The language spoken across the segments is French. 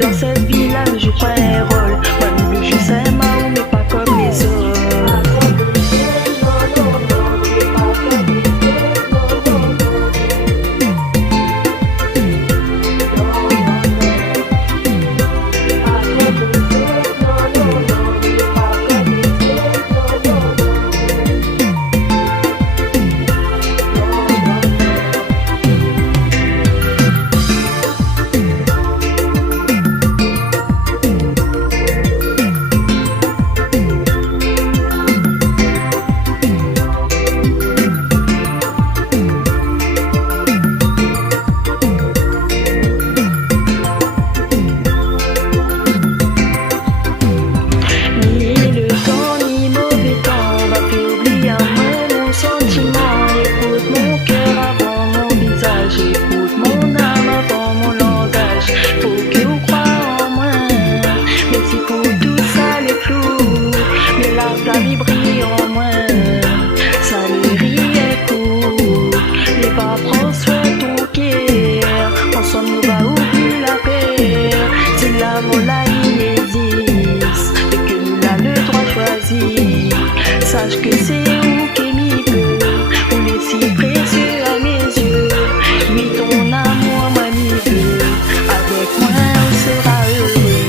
dans cette vie-là, mais je prends un rôle. Moi, je sais ma mais pas comme les autres. J'écoute mon âme avant mon langage. Faut que vous croyez en moi. Mais si pour tout ça les flou, mais là ta vie brille en moi. Ça les rit et court. Les pas prendre soin de ton cœur. Ensemble nous va oublier la paix. Si l'amour là il existe et que nous là le droit choisi, sache que c'est où qui m'y peut. On est si précieux à mes yeux. Oui, ton amour magnifique, avec moi on sera heureux.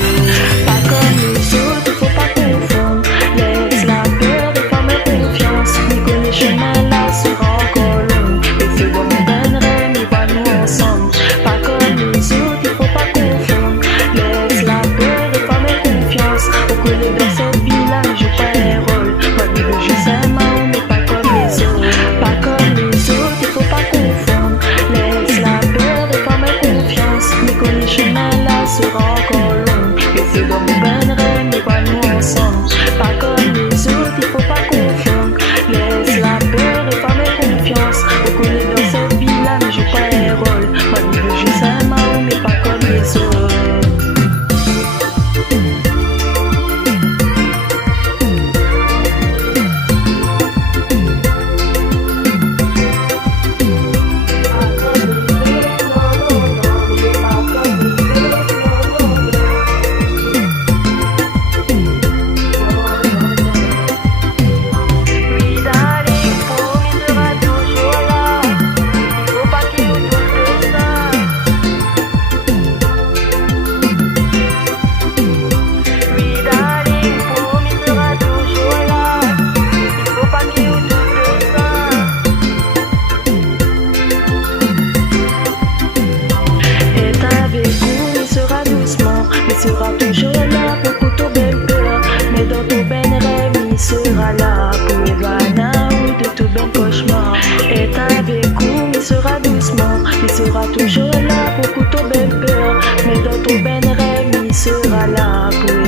Pas comme les autres, faut pas confondre. Laisse la peur et pas me confiance. Ni connais le chemin là sera encore long. Et c'est bon, on donnerait, mais pas nous ensemble. Pas comme les autres, faut pas confondre. Laisse la peur et pas me confiance. On connaît dans cette vie là, mais je prends un rôle. Moi, je sais ma mais pas comme les autres. Pas comme les autres, il faut pas confondre. Laisse la peur et pas ma confiance. Mais que le chemin là sera encore long. Et c'est dans mon bonheur, mais pas nous ensemble. Pas comme les autres, il faut pas confondre. Laisse la peur et pas ma confiance. On connaît dans cette vie là, mais je prends un rôle. Moi, je sais ma mais pas comme les autres. Il sera toujours là pour couteau ben peur. Mais dans ton ben rêve, il sera là pour Ivana ou de tout ben cauchemar. Est avec nous, il sera doucement. Il sera toujours là pour couteau ben peur. Mais dans ton ben rêve, il sera là pour